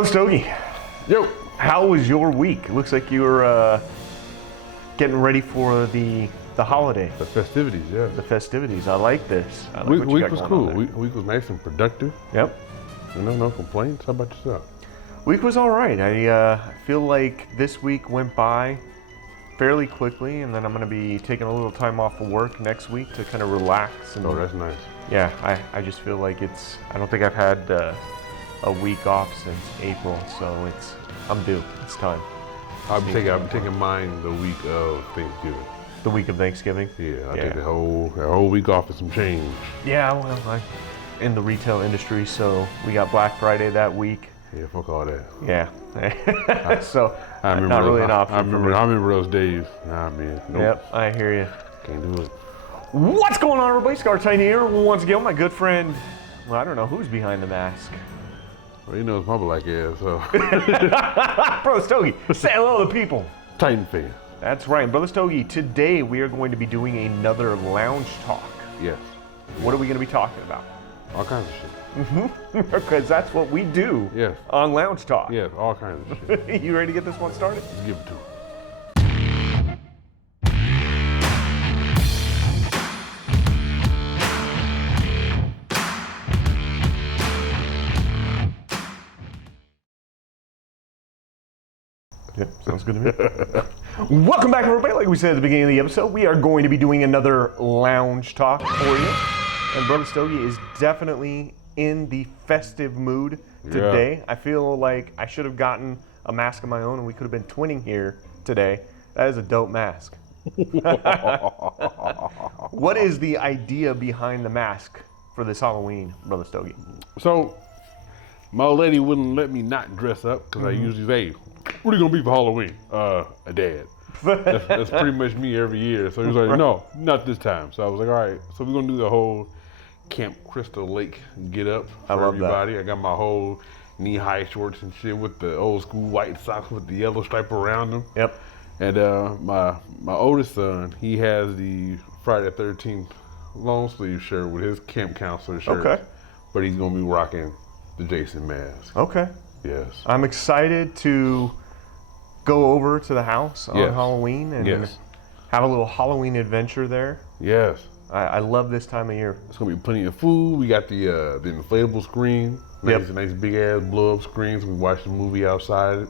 Brother Stogie, Yo. how was your week? It looks like you were getting ready for the holiday. The festivities, yeah. The festivities. I like this. I like Week was cool. Week was nice and productive. Yep. No complaints. How about yourself? Week was all right. I feel like this week went by fairly quickly, and then I'm going to be taking a little time off of work next week to kind of relax. And Oh, that's nice. yeah, I just feel like I don't think I've had a week off since April, so I'm due. It's time. I'm taking mine the week of Thanksgiving. The week of Thanksgiving? Yeah, I take the whole week off for some change. Yeah, well, I'm in the retail industry, so we got Black Friday that week. Yeah, fuck all that. Yeah. So, I remember not really those, an option. I remember those days. Nah, man. Nope. Yep, I hear you. Can't do it. What's going on, everybody? Cigar here. Once again, my good friend, well, I don't know who's behind the mask. Well, you know it's my black ass, so. Brother Stogie, say hello to people. Titan fan. That's right. Brother Stogie, today we are going to be doing another lounge talk. Yes. What are we going to be talking about? All kinds of shit. Because that's what we do Yes. on Lounge Talk. Yes, all kinds of shit. You ready to get this one started? Let's give it to 'em. Yep, sounds good to me. Welcome back, everybody. Like we said at the beginning of the episode, we are going to be doing another lounge talk for you. And Brother Stogie is definitely in the festive mood today. Yeah. I feel like I should have gotten a mask of my own and we could have been twinning here today. That is a dope mask. What is the idea behind the mask for this Halloween, Brother Stogie? So, my old lady wouldn't let me not dress up because I usually say, "What are you gonna be for Halloween?" A dad. That's pretty much me every year. So he was like, "No, not this time." So I was like, "All right." So we're gonna do the whole Camp Crystal Lake get up for everybody. I got my whole knee-high shorts and shit with the old school white socks with the yellow stripe around them. Yep. And my oldest son, he has the Friday the 13th long sleeve shirt with his camp counselor shirt. Okay. But he's gonna be rocking the Jason mask. Okay. Yes. I'm excited to go over to the house on Halloween and have a little Halloween adventure there. Yes. I love this time of year. It's gonna be plenty of food. We got the inflatable screen, nice big ass blow up screen. So we watch the movie outside.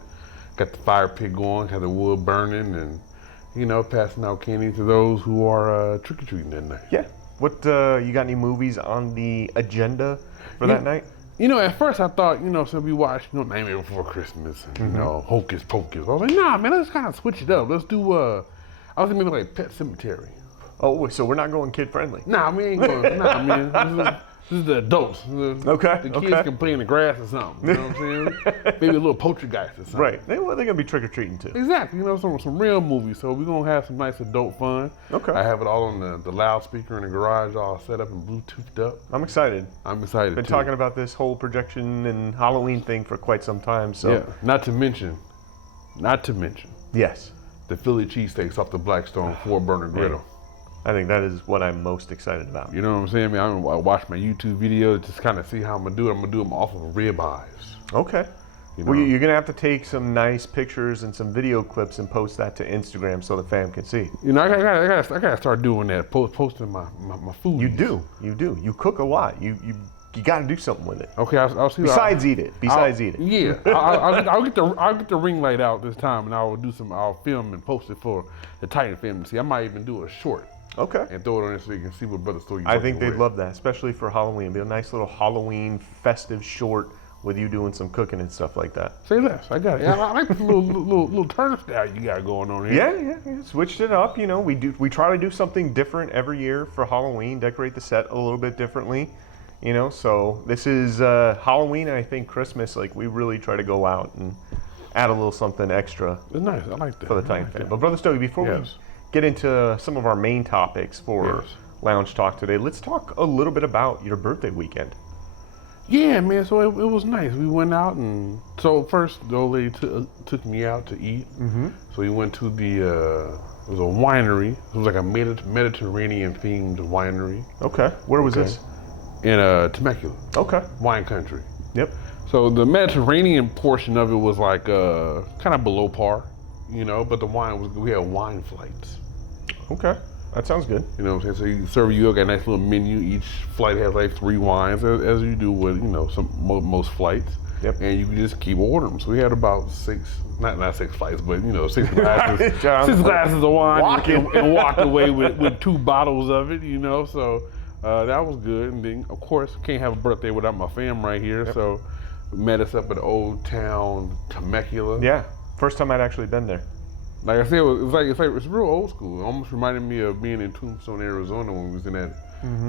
Got the fire pit going, got the wood burning, and passing out candy to those who are trick or treating that night. Yeah. What you got any movies on the agenda for that night? At first I thought, so we watched, Nightmare Before Christmas, and, Hocus Pocus. I was like, nah, man, let's kind of switch it up. Let's do, I was thinking maybe like Pet Cemetery. Oh, so we're not going kid friendly? Nah, we ain't going, nah, man. This is the adults. Okay. The kids can play in the grass or something. You know what I'm saying? Maybe a little poltergeist or something. Right. They're going to be trick or treating too. Exactly. Some real movies. So we're going to have some nice adult fun. Okay. I have it all on the loudspeaker in the garage, all set up and Bluetoothed up. I'm excited. I'm excited Been too. talking about this whole projection and Halloween thing for quite some time. So yeah. Not to mention, yes, the Philly cheesesteaks off the Blackstone 4-burner griddle. I think that is what I'm most excited about. You know what I'm saying? I watch my YouTube videos just kind of see how I'm going to do it. I'm going to do them off of ribeyes. Okay. Well, you're going to have to take some nice pictures and some video clips and post that to Instagram so the fam can see. I got to start doing that, posting my food. You do. You cook a lot. You got to do something with it. Okay, I'll see. Besides eat it. Yeah, I'll get the ring light out this time, and I'll film and post it for the Titan family to see. I might even do a short. Okay. And throw it on there so you can see what Brother Stogie. I think they'd love that, especially for Halloween. It'd be a nice little Halloween festive short with you doing some cooking and stuff like that. Say less. I got it. I like the little turn style you got going on here. Yeah. Switched it up. We try to do something different every year for Halloween. Decorate the set a little bit differently. So this is Halloween, and I think Christmas. Like we really try to go out and add a little something extra. It's nice. I like that for the Titan family. But Brother Stogie, before we get into some of our main topics for Lounge Talk today, let's talk a little bit about your birthday weekend. Yeah, man. So it was nice. We went out, and so first the old lady took me out to eat. Mm-hmm. So we went to it was a winery. It was like a Mediterranean themed winery. Okay. Where was this? In Temecula. Okay. Wine country. Yep. So the Mediterranean portion of it was like kind of below par, you know, but the wine was, we had wine flights. Okay, that sounds good. You know what I'm saying? So you serve you got a nice little menu. Each flight has like 3 wines, as you do with, you know, most flights. Yep. And you can just keep ordering. So we had about 6, not 6 flights, but you know, 6 glasses, 6 glasses of wine, and walked away with 2 bottles of it. You know, so that was good. And then of course, can't have a birthday without my fam right here. Yep. So we met us up at Old Town Temecula. Yeah, first time I'd actually been there. Like I said, it's real old school. It almost reminded me of being in Tombstone, Arizona, when we was in that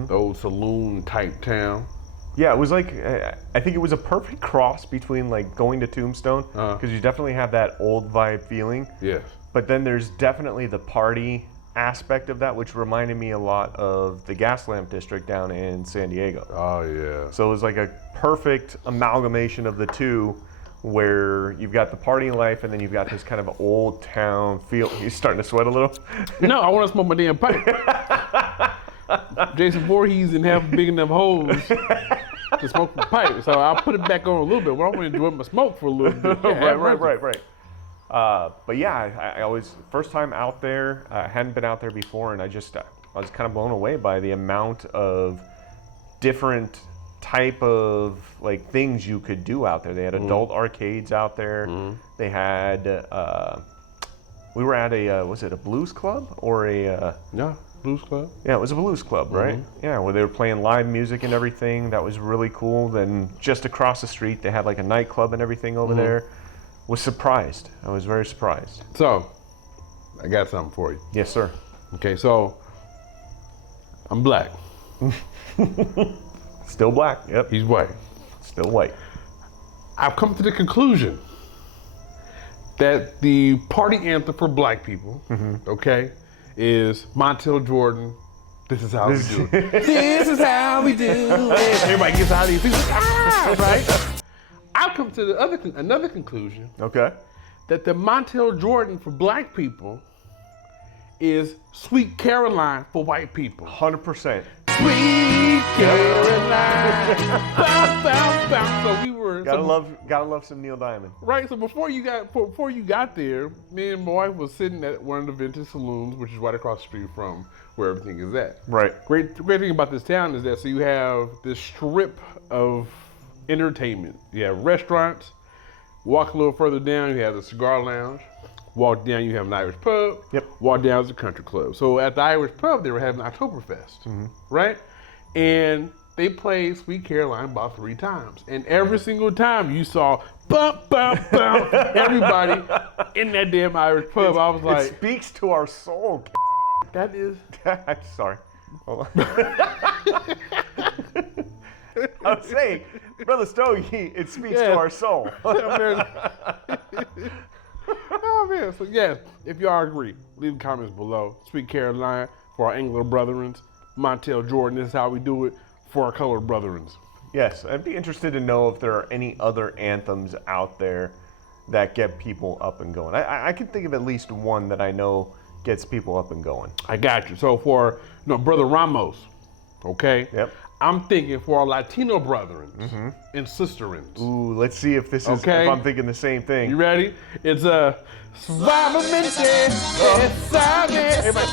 the old saloon type town. Yeah, it was like, I think it was a perfect cross between like going to Tombstone, because you definitely have that old vibe feeling. Yes. But then there's definitely the party aspect of that, which reminded me a lot of the Gaslamp District down in San Diego. Oh, yeah. So it was like a perfect amalgamation of the two, where you've got the party life and then you've got this kind of old town feel. You're starting to sweat a little? No, I want to smoke my damn pipe. Jason Voorhees didn't have big enough holes to smoke the pipe, so I'll put it back on a little bit. Well, I want to enjoy my smoke for a little bit. Yeah, right. But yeah, I always, first time out there, I hadn't been out there before, and I was kind of blown away by the amount of different type of like things you could do out there. They had adult arcades out there. They had, we were at a, was it a blues club or a? Yeah. Blues club? Yeah, it was a blues club, right? Yeah, where they were playing live music and everything. That was really cool. Then just across the street, they had like a nightclub and everything over there. Was surprised. I was very surprised. So, I got something for you. Yes, sir. Okay, so I'm black. Still black. Yep. He's white. Still white. I've come to the conclusion that the party anthem for black people, okay, is Montel Jordan, This Is How We Do It. This is how we do it. Everybody gets out of these things, right? I've come to another conclusion. Okay. That the Montel Jordan for black people is Sweet Caroline for white people. 100%. Sweet Caroline. Bow, bow, bow. So we were gotta love some Neil Diamond. Right. So before you got there, me and my wife was sitting at one of the vintage saloons, which is right across the street from where everything is at. Right. Great thing about this town is that so you have this strip of entertainment. You have restaurants. Walk a little further down, you have the Cigar Lounge. Walk down, you have an Irish pub. Yep. Walk down is the country club. So at the Irish pub, they were having Oktoberfest, right? And they played Sweet Caroline about 3 times. And every single time you saw bump, bump, bump, everybody in that damn Irish pub. I was like, it speaks to our soul. That is. Sorry. Hold on. I was saying, Brother Stogie, it speaks to our soul. Oh man, so yes, if y'all agree, leave comments below. Sweet Caroline for our Anglo brethrens. Montel Jordan, This Is How We Do It for our colored brethrens. Yes, I'd be interested to know if there are any other anthems out there that get people up and going. I can think of at least one that I know gets people up and going. I got you. So for Brother Ramos, okay? Yep. I'm thinking for our Latino brethren and sisterins. Ooh, let's see if this is, okay. If I'm thinking the same thing. You ready? It's a Suavemente, everybody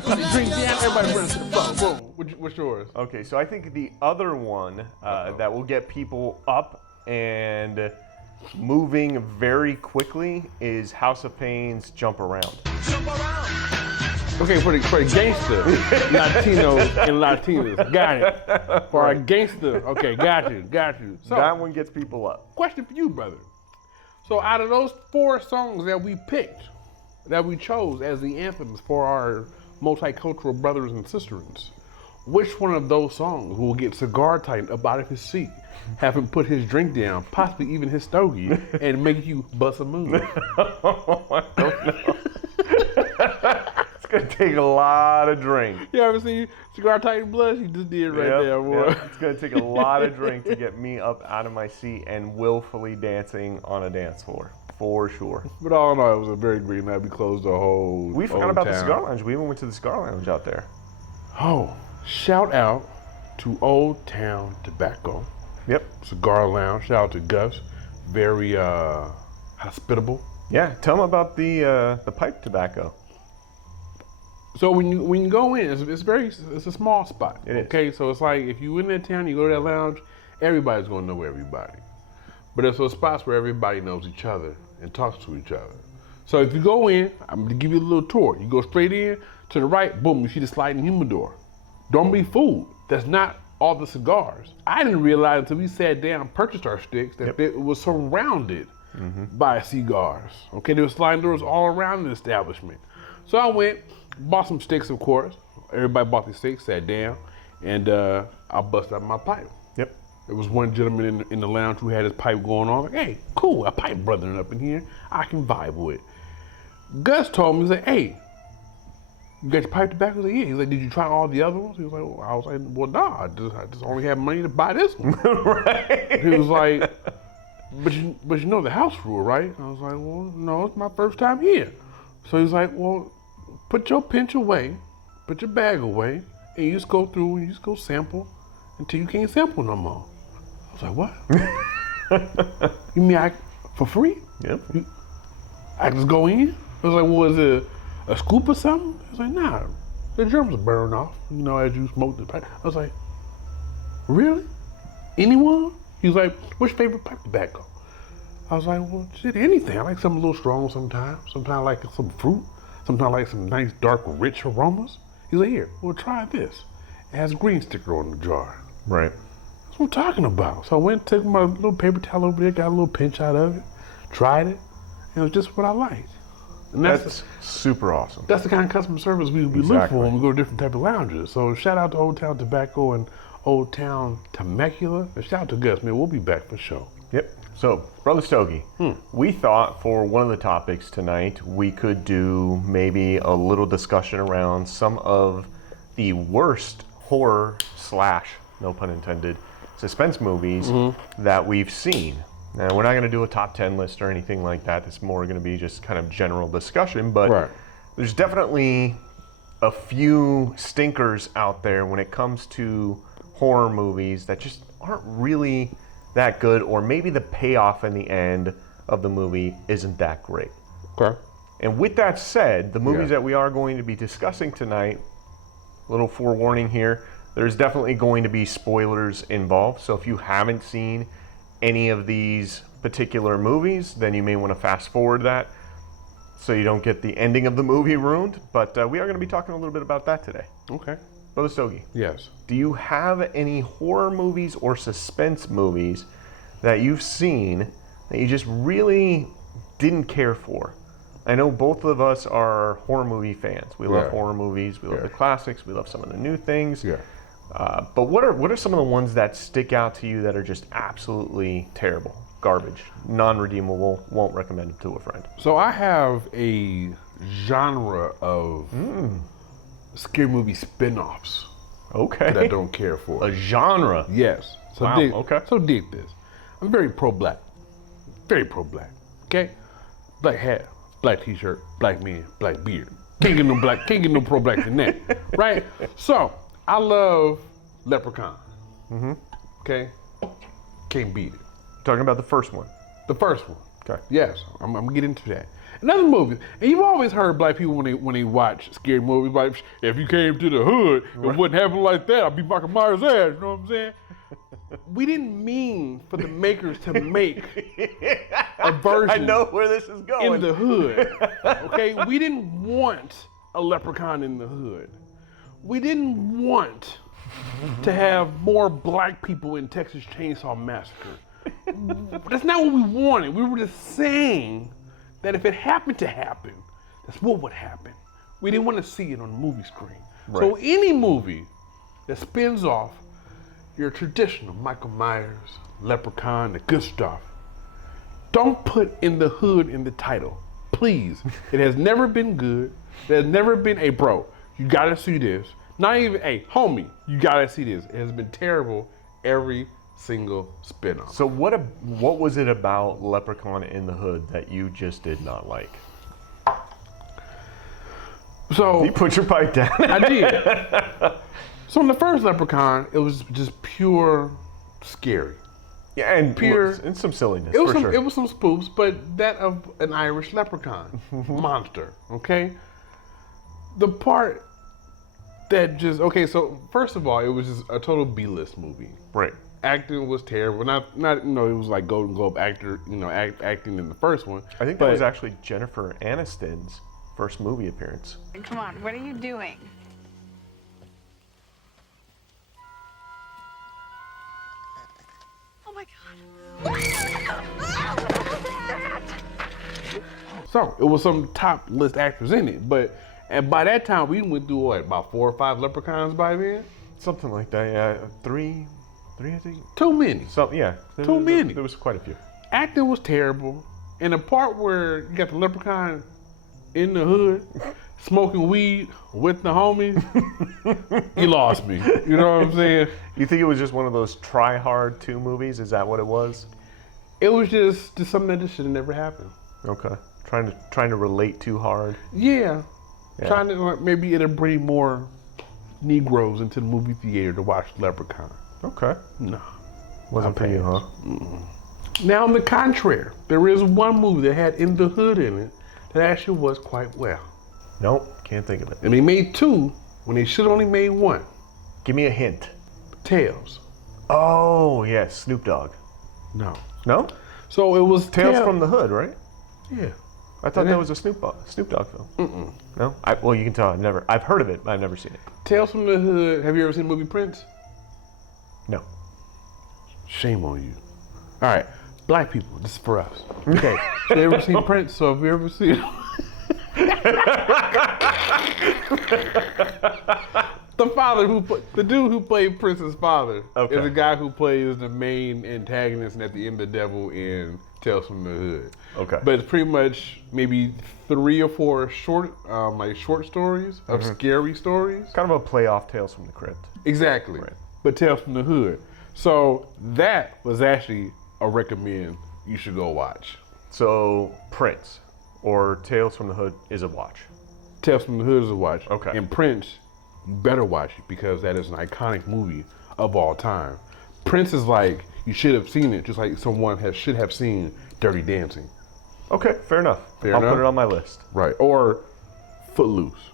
put the drink down, everybody bring it to the phone. Boom. What's yours? Okay, so I think the other one that will get people up and moving very quickly is House of Pain's Jump Around. Jump around. Okay, for the gangster, Latinos and Latinas, got it. For our gangster, okay, got you. So that one gets people up. Question for you, brother. So out of those 4 songs that we picked, that we chose as the anthems for our multicultural brothers and sisters, which one of those songs will get Cigar tightened up out of his seat, have him put his drink down, possibly even his stogie, and make you bust a move? I don't know. It's gonna take a lot of drink. You ever see Cigar Titan Blush? You just did right there, boy. Yep. It's gonna take a lot of drink to get me up out of my seat and willfully dancing on a dance floor, for sure. But all in all, it was a very great night. We closed the whole. We forgot about the Cigar Lounge. We even went to the Cigar Lounge out there. Oh, shout out to Old Town Tobacco Yep. Cigar Lounge. Shout out to Gus. Very hospitable. Yeah. Tell them about the pipe tobacco. So when you go in, it's a small spot. It is. Okay, so it's like if you in that town, you go to that lounge, everybody's gonna know everybody. But it's those spots where everybody knows each other and talks to each other. So if you go in, I'm gonna give you a little tour. You go straight in, to the right, boom, you see the sliding humidor. Don't be fooled. That's not all the cigars. I didn't realize until we sat down and purchased our sticks that it was surrounded by cigars. Okay, there were sliding doors all around the establishment. So I went, bought some sticks, of course. Everybody bought these sticks, sat down, and I busted out my pipe. Yep. There was one gentleman in the lounge who had his pipe going on. Like, hey, cool, a pipe brothering up in here. I can vibe with. Gus told me, he's like, hey, you got your pipe tobacco? I was like, yeah. He's like, did you try all the other ones? He was like, well, I was like, well, nah, I just only have money to buy this one. Right. He was like, but you know the house rule, right? I was like, well, no, it's my first time here. So he's like, well, put your pinch away, put your bag away, and you just go through and you just go sample until you can't sample no more. I was like, what? You mean for free? Yep. I just go in? I was like, well, is it a scoop or something? I was like, nah, the germs will burn off, as you smoke the pipe. I was like, really? Anyone? He was like, what's your favorite pipe tobacco? I was like, well, shit, anything. I like something a little strong sometimes. Sometimes I like some fruit. Sometimes I like some nice, dark, rich aromas. He's like, here, well, try this. It has a green sticker on the jar. Right. That's what I'm talking about. So I went, took my little paper towel over there, got a little pinch out of it, tried it, and it was just what I liked. And That's super awesome. That's the kind of customer service we look for when we go to different type of lounges. So shout out to Old Town Tobacco and Old Town Temecula. And shout out to Gus, man. We'll be back for sure. Yep. So, Brother Stogie, we thought for one of the topics tonight, we could do maybe a little discussion around some of the worst horror / no pun intended, suspense movies that we've seen. Now, we're not going to do a top 10 list or anything like that. It's more going to be just kind of general discussion, but there's definitely a few stinkers out there when it comes to horror movies that just aren't really that good, or maybe the payoff in the end of the movie isn't that great. Okay. And with that said, the movies that we are going to be discussing tonight, little forewarning here, there's definitely going to be spoilers involved. So if you haven't seen any of these particular movies, then you may want to fast forward that so you don't get the ending of the movie ruined. But we are going to be talking a little bit about that today. Okay. Brother Stogie. Yes. Do you have any horror movies or suspense movies that you've seen that you just really didn't care for? I know both of us are horror movie fans. We love horror movies. We love the classics. We love some of the new things. Yeah. But what are some of the ones that stick out to you that are just absolutely terrible, garbage, non-redeemable, won't recommend it to a friend? So I have a genre of scary movie spin-offs Okay. that I don't care for. A genre. Yes. So Wow, okay. So dig this. I'm very pro-black. Very pro-black. Okay? Black hat, black t-shirt, black man, black beard. Can't get no pro-black than that. Right? So I love Leprechaun. Okay? Can't beat it. Talking about the first one. The first one. Okay. Yes, I'm gonna get into that. Another movie, and you've always heard black people when they watch scary movies, like, if you came to the hood, it wouldn't happen like that. I'd be Michael Myers' ass, you know what I'm saying? We didn't mean for the makers to make a version I know where this is going. in the hood, okay? We didn't want a leprechaun in the hood. We didn't want to have more black people in Texas Chainsaw Massacre. That's not what we wanted. We were just saying that if it happened to happen, that's what would happen. We didn't want to see it on the movie screen. Right. So any movie that spins off your traditional Michael Myers, Leprechaun, the good stuff, don't put in the hood in the title. Please. It has never been good. There's never been a bro, you gotta see this. Not even a homie, you gotta see this. It has been terrible every single spin-off. So what was it about Leprechaun in the Hood that you just did not like? So You put your pipe down. I did. So in the first Leprechaun, it was just pure scary. Yeah, and pure and some silliness. It was for some sure. it was some spoofs, but that of an Irish leprechaun monster. Okay, the part that just so first of all, it was just a total B-list movie. Right. Acting was terrible. Not it was like Golden Globe actor, acting in the first one. I think that was actually Jennifer Aniston's first movie appearance. Come on, what are you doing? Oh my God. So it was some top list actors in it, and by that time we went through about 4 or 5 leprechauns by then. Something like that. Yeah, three, I think. Too many. So yeah, Too many. There was quite a few. Acting was terrible, and the part where you got the leprechaun in the hood smoking weed with the homies, you lost me. You know what I'm saying? You think it was just one of those try hard 2 movies? Is that what it was? It was just something that just should have never happened. Okay. Trying to relate too hard. Yeah. Trying to maybe it'll bring more Negroes into the movie theater to watch Leprechaun. Okay. No. Wasn't for you, huh? Now, on the contrary, there is one movie that had In the Hood in it that actually was quite well. Nope, can't think of it. And they made 2 when they should have only made 1. Give me a hint. Tales. Oh, yes, Snoop Dogg. No. No? So it was Tales from the Hood, right? Yeah. I thought that was a Snoop Dogg film. No? Well, you can tell I've heard of it, but I've never seen it. Tales from the Hood. Have you ever seen the movie Prince? No. Shame on you. All right. Black people, this is for us. Okay. Have you ever seen Prince? So have you ever seen the dude who played Prince's father is the guy who plays the main antagonist and at the end the devil in Tales from the Hood. Okay. But it's pretty much maybe 3 or 4 short stories of scary stories. Kind of a play off Tales from the Crypt. Exactly. Right. But Tales from the Hood. So that was actually a recommend you should go watch. So Prince or Tales from the Hood is a watch. Tales from the Hood is a watch. Okay. And Prince, you better watch it because that is an iconic movie of all time. Prince is like, you should have seen it just like someone should have seen Dirty Dancing. Okay, fair enough. Fair I'll enough. put it on my list. Right. Or Footloose.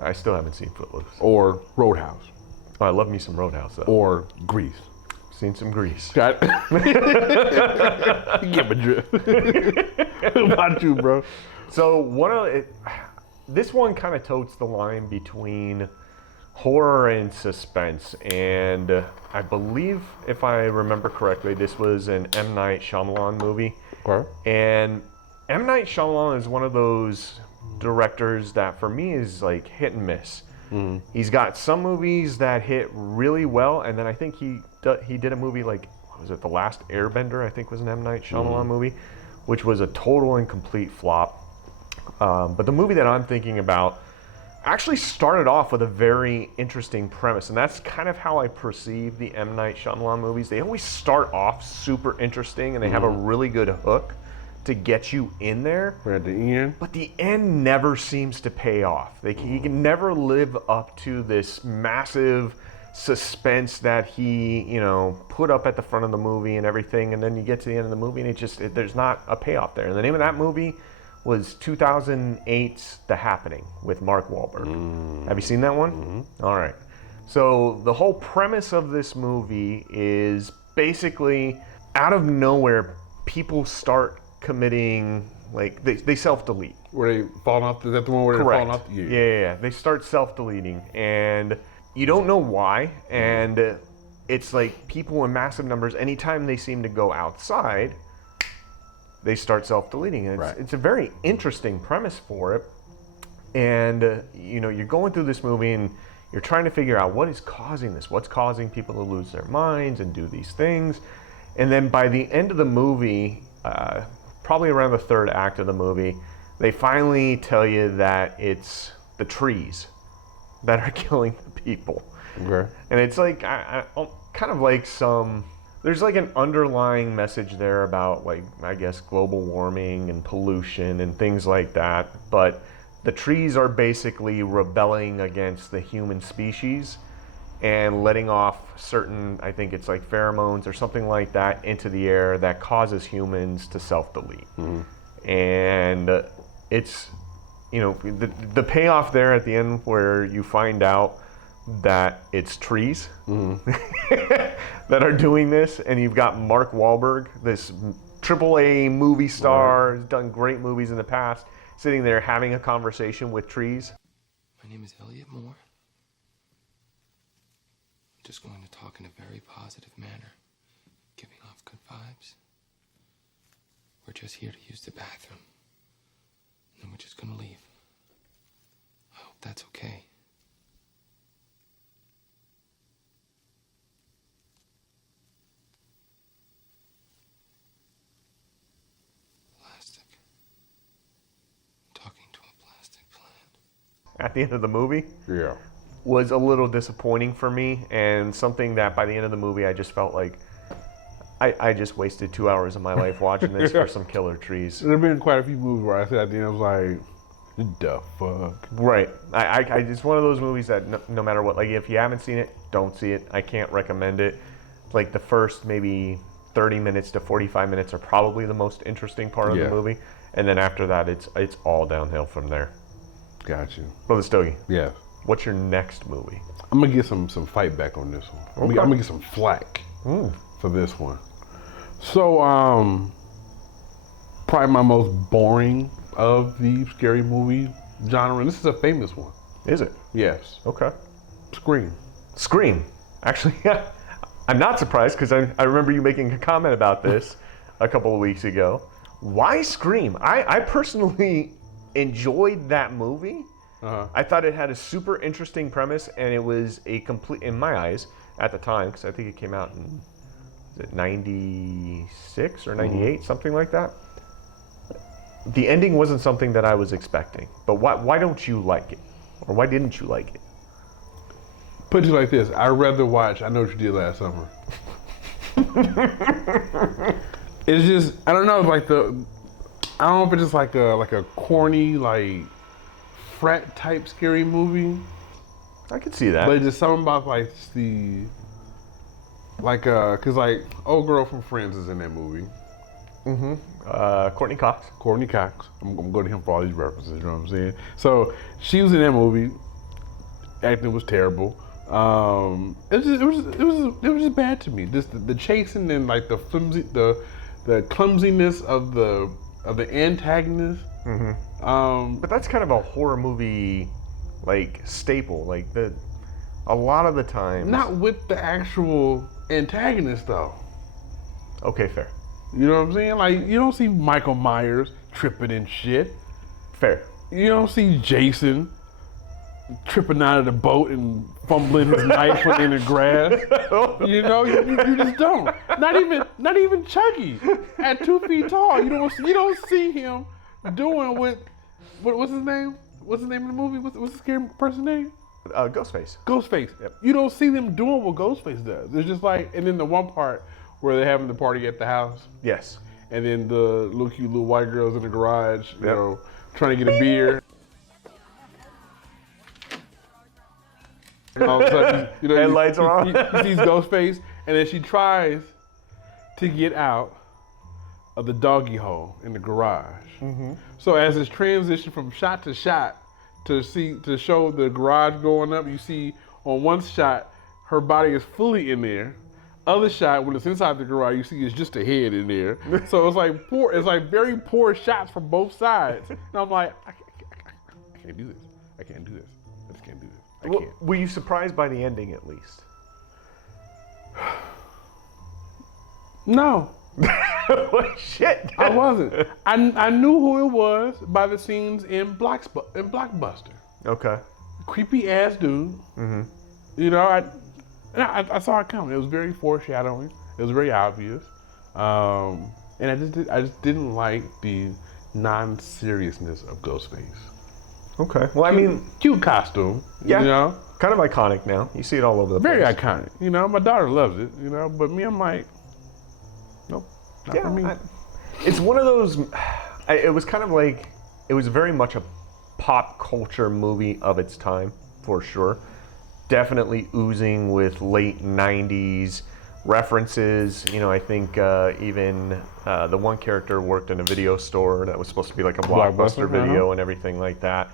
I still haven't seen Footloose. Or Roadhouse. Oh, I love me some Roadhouse though. Or Grease. Seen some Grease. Got it. Get my drift. What about you, bro? So this one kind of totes the line between horror and suspense, and I believe, if I remember correctly, this was an M. Night Shyamalan movie. Okay. And M. Night Shyamalan is one of those directors that for me is like hit and miss. He's got some movies that hit really well, and then I think he did a movie like, what was it, The Last Airbender, I think was an M. Night Shyamalan movie, which was a total and complete flop. But the movie that I'm thinking about actually started off with a very interesting premise, and that's kind of how I perceive the M. Night Shyamalan movies. They always start off super interesting, and they have a really good hook to get you in there. We're at the end. But the end never seems to pay off. He can never live up to this massive suspense that he, put up at the front of the movie and everything, and then you get to the end of the movie and there's not a payoff there. And the name of that movie was 2008's The Happening with Mark Wahlberg. Have you seen that one? All right. So the whole premise of this movie is basically out of nowhere, people start committing, like they self-delete. Where they falling off? Is that the one where Correct. they're falling off? Yeah. They start self-deleting, and you don't know why. And it's like people in massive numbers. Anytime they seem to go outside, they start self-deleting. And it's a very interesting premise for it. And you're going through this movie and you're trying to figure out what is causing this. What's causing people to lose their minds and do these things. And then by the end of the movie, probably around the third act of the movie, they finally tell you that it's the trees that are killing the people. Okay. And it's like, kind of like there's like an underlying message there about, like, I guess, global warming and pollution and things like that. But the trees are basically rebelling against the human species. and letting off certain, I think it's like pheromones or something like that into the air that causes humans to self-delete. And it's, you know, the payoff there at the end where you find out that it's trees that are doing this, and you've got Mark Wahlberg, this AAA movie star, has done great movies in the past, sitting there having a conversation with trees. My name is Elliot Moore. I'm just going to talk in a very positive manner, giving off good vibes. We're just here to use the bathroom, and then we're just gonna leave. I hope that's okay. Plastic. I'm talking to a plastic plant. At the end of the movie Yeah. was a little disappointing for me, and something that by the end of the movie I just felt like I just wasted 2 hours of my life watching this for some killer trees. There have been quite a few movies where I said at the end, I was like, the fuck? Right. I it's one of those movies that no matter what, like if you haven't seen it, don't see it. I can't recommend it. Like the first maybe 30 minutes to 45 minutes are probably the most interesting part of the movie. And then after that, it's all downhill from there. Got you. Brother Stogie, Yeah. what's your next movie? I'm gonna get some fight back on this one. I'm gonna get some flack for this one. So, probably my most boring of the scary movie genre, and this is a famous one. Is it? Yes. Okay. Scream. Scream. Actually, I'm not surprised because I remember you making a comment about this a couple of weeks ago. Why Scream? I personally enjoyed that movie. I thought it had a super interesting premise, and it was a complete, in my eyes, at the time, because I think it came out in 96 or 98, something like that. The ending wasn't something that I was expecting. But why don't you like it? Or why didn't you like it? Put it like this, I'd rather watch I Know What You Did Last Summer. It's just, I don't know, like I don't know if it's just like a corny, like frat type scary movie. I could see that. But it's just something about like cause like old girl from Friends is in that movie. Courtney Cox. Courtney Cox. I'm gonna go to him for all these references. You know what I'm saying? So she was in that movie. Acting was terrible. It was just bad to me. Just the chasing and like the clumsiness of the antagonist. But that's kind of a horror movie, like staple. Like a lot of the time. Not with the actual antagonist though. Okay, fair. You know what I'm saying? Like you don't see Michael Myers tripping and shit. Fair. You don't see Jason tripping out of the boat and fumbling his knife in the grass. You know, you just don't. Not even Chucky at 2 feet tall. You don't see him doing what's his name? What's the name of the movie? What's the scary person's name? Ghostface. Ghostface. Yep. You don't see them doing what Ghostface does. It's just like, and then the one part where they're having the party at the house. Yes. And then the little cute little white girls in the garage, you know, trying to get a beer. And all of a sudden, you know, headlights are on. He sees Ghostface, and then she tries to get out of the doggy hole in the garage. So as it's transitioned from shot to shot to show the garage going up, you see on one shot her body is fully in there. Other shot, when it's inside the garage, you see it's just a head in there. So it's like very poor shots from both sides. And I'm like, I can't do this. I can't do this. I just can't do this. I can't. Were you surprised by the ending at least? No. Shit. I wasn't. I knew who it was by the scenes in Blockbuster. Okay. Creepy ass dude. You know, I saw it coming. It was very foreshadowing. It was very obvious. And I just didn't like the non-seriousness of Ghostface. Okay. Well, I mean, cute costume. Yeah. You know, kind of iconic now. You see it all over the place. very iconic. You know, my daughter loves it. You know, but me, I'm like, nope, not for me. It's one of those. It was kind of like it was very much a pop culture movie of its time, for sure. definitely oozing with late 90s references. You know, I think even the one character worked in a video store that was supposed to be like a blockbuster video and everything like that.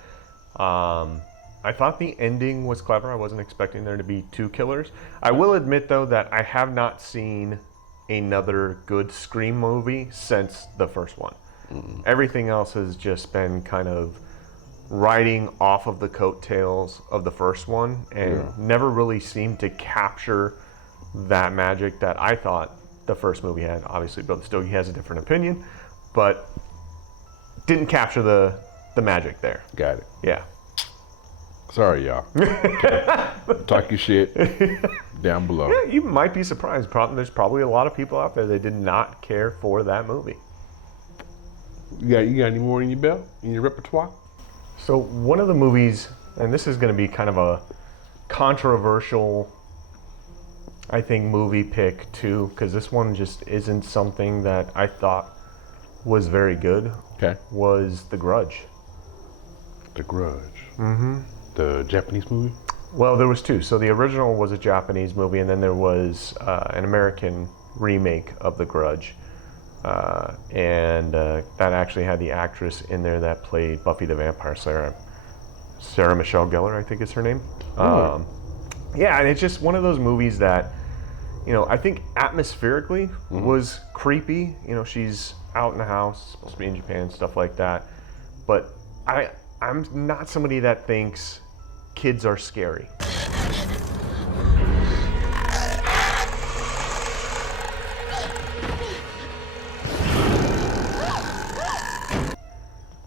I thought the ending was clever. I wasn't expecting there to be two killers. I will admit, though, that I have not seen another good Scream movie since the first one. Everything else has just been kind of riding off of the coattails of the first one and never really seemed to capture that magic that I thought the first movie had. Obviously, Brother Stogie has a different opinion, but didn't capture the magic there. Got it. Yeah. Sorry, y'all. Talk your shit down below. Yeah, you might be surprised. There's probably a lot of people out there that did not care for that movie. You got any more in your belt, in your repertoire? So one of the movies, and this is going to be kind of a controversial, I think, movie pick too, because this one just isn't something that I thought was very good. Okay. Was The Grudge. The Grudge. Mm-hmm. The Japanese movie? Well, there was two. So the original was a Japanese movie, and then there was an American remake of The Grudge. And that actually had the actress in there that played Buffy the Vampire Slayer, Sarah Michelle Gellar, I think is her name. Yeah, and it's just one of those movies that, you know, I think atmospherically was creepy. You know, she's out in the house, supposed to be in Japan, stuff like that. But I'm not somebody that thinks kids are scary.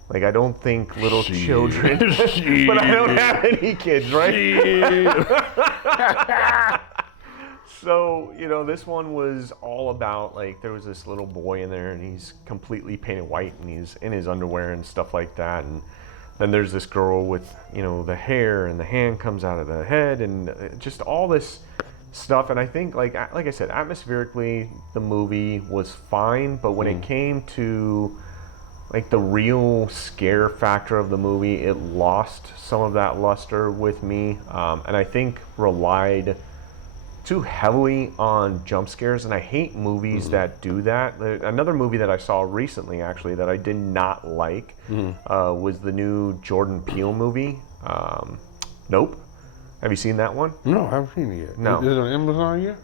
Like, I don't think little children, but I don't have any kids, right? So, you know, this one was all about, like, there was this little boy in there, and he's completely painted white, and he's in his underwear and stuff like that, and then there's this girl with, you know, the hair, and the hand comes out of the head, and just all this stuff. And I think, like I said, atmospherically, the movie was fine, but when it came to like the real scare factor of the movie, it lost some of that luster with me, and I think relied too heavily on jump scares, and I hate movies that do that. Another movie that I saw recently, actually, that I did not like was the new Jordan Peele movie, Nope. Have you seen that one? No, I haven't seen it yet. No. Is it on Amazon yet?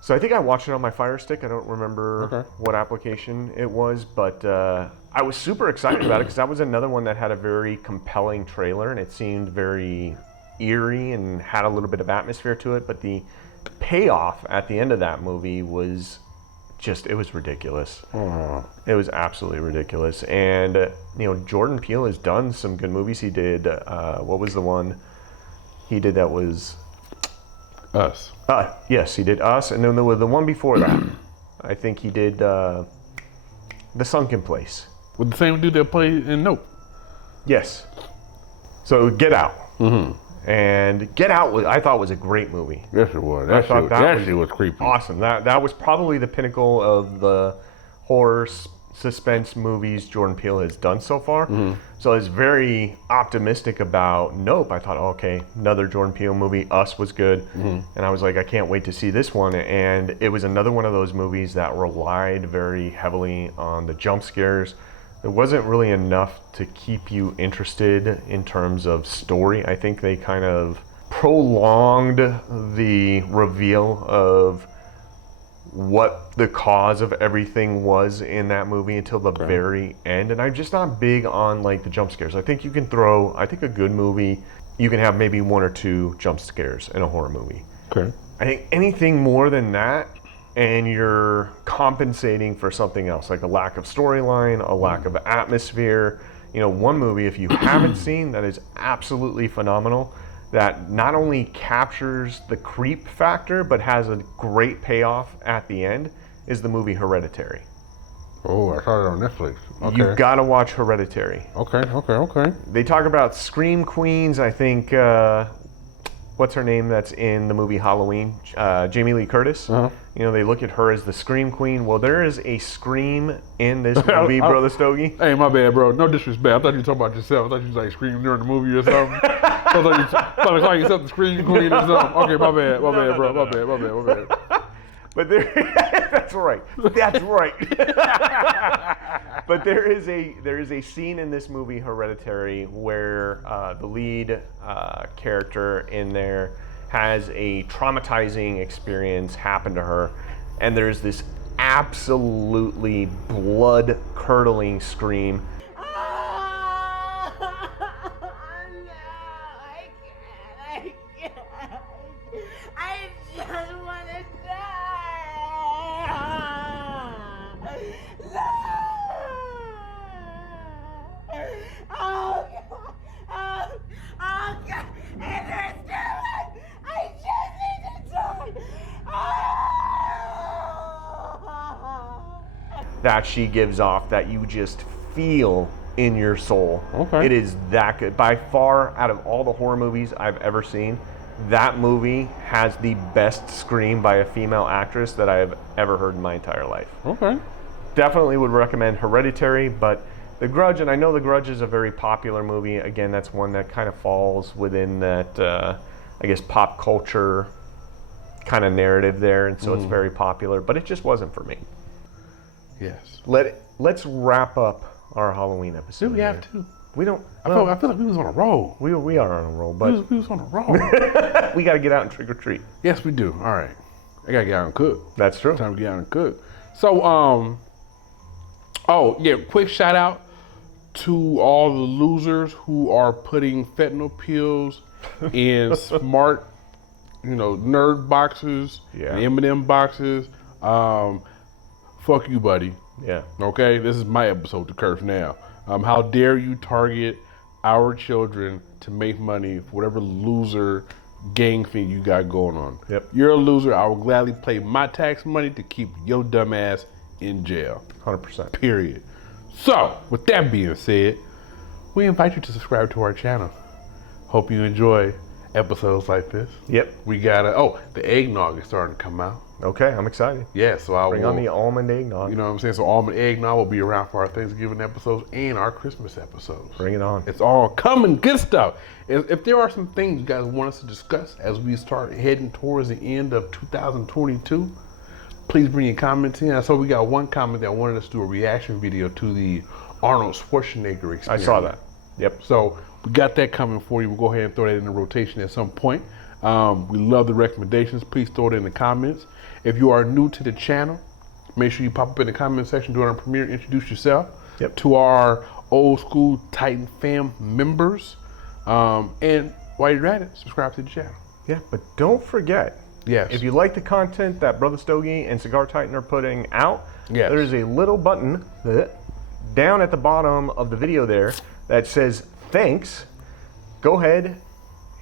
So I think I watched it on my Fire Stick. I don't remember what application it was, but I was super excited about it because that was another one that had a very compelling trailer, and it seemed very eerie and had a little bit of atmosphere to it, but the payoff at the end of that movie was just, it was ridiculous. It was absolutely ridiculous. And you know, Jordan Peele has done some good movies. He did what was the one he did that was Us? Yes, he did Us, and then there was the one before that. I think he did The Sunken Place. With the same dude that played in Nope? Yes. So Get Out. And Get Out I thought was a great movie. Yes, it was. That shit was creepy. Awesome. That was probably the pinnacle of the horror suspense movies Jordan Peele has done so far. So I was very optimistic about Nope. I thought, okay, another Jordan Peele movie. Us was good. And I was like, I can't wait to see this one. And it was another one of those movies that relied very heavily on the jump scares. There wasn't really enough to keep you interested in terms of story. I think they kind of prolonged the reveal of what the cause of everything was in that movie until the very end. And I'm just not big on like the jump scares. I think you can I think a good movie, you can have maybe one or two jump scares in a horror movie. Okay. I think anything more than that, and you're compensating for something else, like a lack of storyline, a lack of atmosphere. You know, one movie, if you haven't seen, that is absolutely phenomenal, that not only captures the creep factor, but has a great payoff at the end, is the movie Hereditary. Oh, I saw it on Netflix. Okay. You've got to watch Hereditary. Okay. They talk about scream queens. I think, what's her name that's in the movie Halloween? Jamie Lee Curtis. You know, they look at her as the Scream Queen. Well, there is a Scream in this movie, Brother Stogie. Hey, my bad, bro. No disrespect. I thought you were talking about yourself. I thought you was like screaming during the movie or something. like you set the screen queen or something. Okay, my bad, bro. My bad. But there, that's right. That's right. But there is a scene in this movie, Hereditary, where the lead character in there has a traumatizing experience happen to her, and there's this absolutely blood-curdling scream. I just want to die. Oh God! Oh God! And there's no one. I just need to die. That she gives off that you just feel in your soul. Okay. It is that good. By far, out of all the horror movies I've ever seen, that movie has the best scream by a female actress that I have ever heard in my entire life. Okay. Definitely would recommend Hereditary, but The Grudge, and I know The Grudge is a very popular movie. Again, that's one that kind of falls within that, I guess, pop culture kind of narrative there, and so it's very popular, but it just wasn't for me. Yes. Let's wrap up our Halloween episode. Do we have here. to? We don't. I feel like we was on a roll. We are on a roll, but We was on a roll. we got to get out and trick or treat. Yes, we do. All right. I gotta get out and cook. That's true. Time to get out and cook. So, oh yeah, quick shout out to all the losers who are putting fentanyl pills in smart, nerd boxes, Yeah. and M&M boxes. Fuck you, buddy. Yeah. Okay, this is my episode to curse now. How dare you target our children to make money for whatever loser gang thing you got going on? Yep. You're a loser. I will gladly pay my tax money to keep your dumb ass in jail. 100%. Period. So, with that being said, we invite you to subscribe to our channel. Hope you enjoy episodes like this. Yep. We got the eggnog is starting to come out. Okay, I'm excited. Yeah, so I Bring will, on the almond eggnog. you know what I'm saying? So almond eggnog will be around for our Thanksgiving episodes and our Christmas episodes. Bring it on. It's all coming, good stuff. If there are some things you guys want us to discuss as we start heading towards the end of 2022, please bring your comments in. I saw we got one comment that wanted us to do a reaction video to the Arnold Schwarzenegger experience. I saw that. Yep. So we got that coming for you. We'll go ahead and throw that in the rotation at some point. We love the recommendations. Please throw it in the comments. If you are new to the channel, make sure you pop up in the comment section during our premiere, introduce yourself. Yep. To our old school Titan fam members. And while you're at it, subscribe to the channel. Yeah, but don't forget, Yes. if you like the content that Brother Stogie and Cigar Titan are putting out, Yes. there's a little button down at the bottom of the video there that says thanks. Go ahead,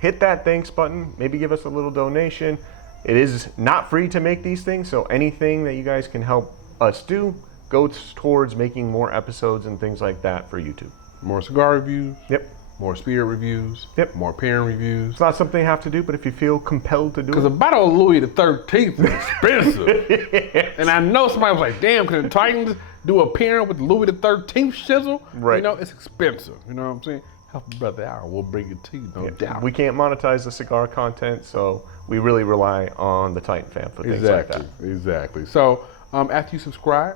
hit that thanks button, maybe give us a little donation. It is not free to make these things, so anything that you guys can help us do goes towards making more episodes and things like that for YouTube. More cigar reviews. Yep. More spirit reviews. Yep. More parent reviews. It's not something you have to do, but if you feel compelled to do Because it. a bottle of Louis the 13th is expensive. And I know somebody was like, damn, can the Titans do a pairing with Louis the 13th shizzle? Right. It's expensive. You know what I'm saying? Help a brother out. We'll bring it to you, no doubt. We can't monetize the cigar content, so we really rely on the Titan fam for things like that. Exactly. So after you subscribe,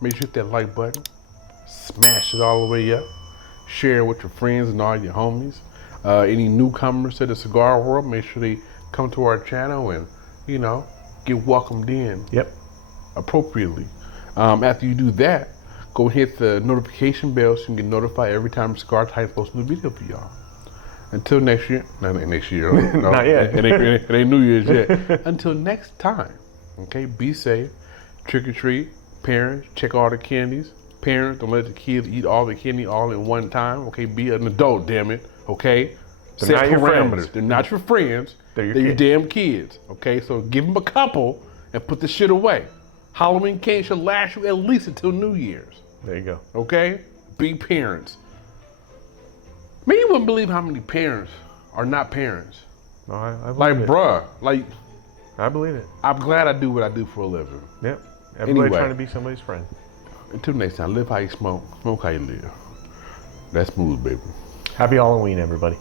make sure you hit that like button, smash it all the way up, share it with your friends and all your homies. Any newcomers to the cigar world, make sure they come to our channel and, get welcomed in Yep. appropriately. After you do that, go hit the notification bell so you can get notified every time Cigar Titan posts a new video for y'all. Until next year, no, next year, no, Not yet. It ain't New Year's yet. Until next time, okay, be safe, trick or treat, parents, check all the candies. Parents, don't let the kids eat all the candy all in one time, okay, be an adult, damn it, okay? They're not your parameters. friends. They're not your friends, They're your your kids. damn kids, okay? So give them a couple and put the shit away. Halloween candy should last you at least until New Year's. There you go. Okay? Be parents. Man, you wouldn't believe how many parents are not parents. No, I Like, believe it. bruh, like, I believe it. I'm glad I do what I do for a living. Yep. Everybody Anyway. trying to be somebody's friend. Until next time, live how you smoke, smoke how you live. That's smooth, baby. Happy Halloween, everybody.